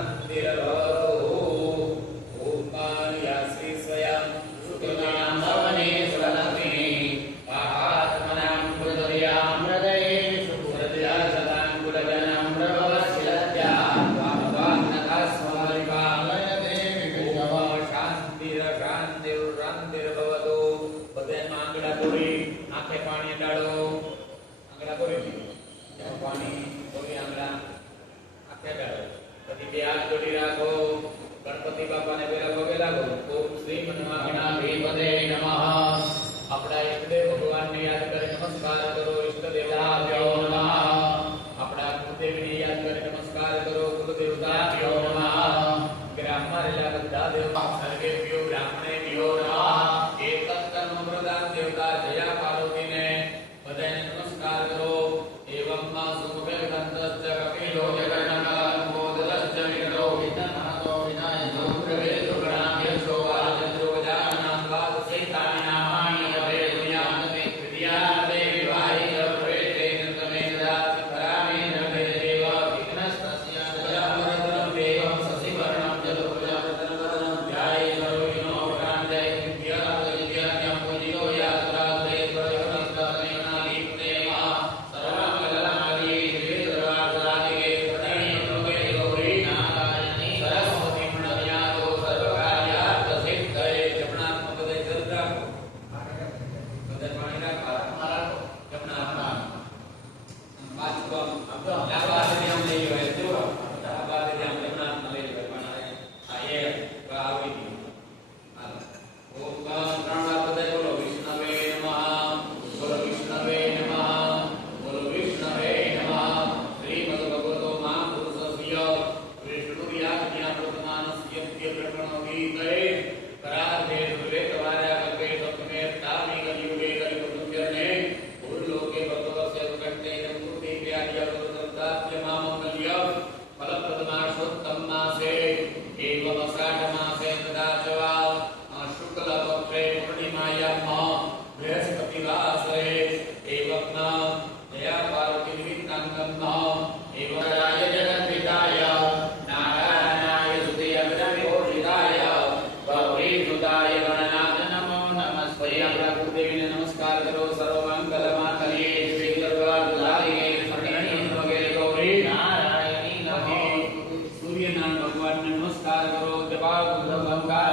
Shanti भगवान ने याद કરી नमस्कार करो I'm done. नमस्कार करो जपा बुद्धम ओंकार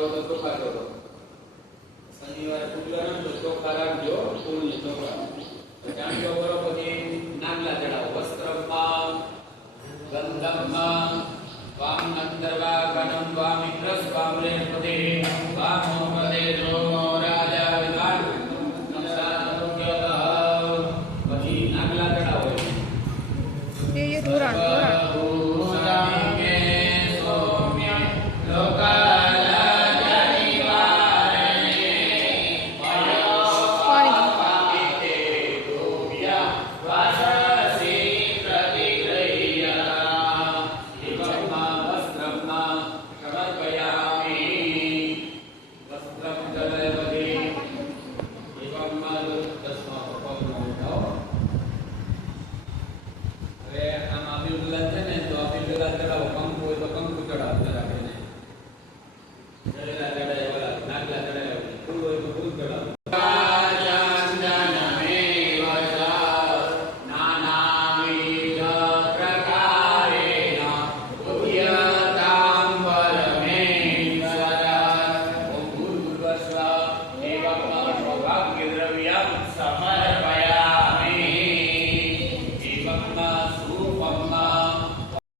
どうぞ。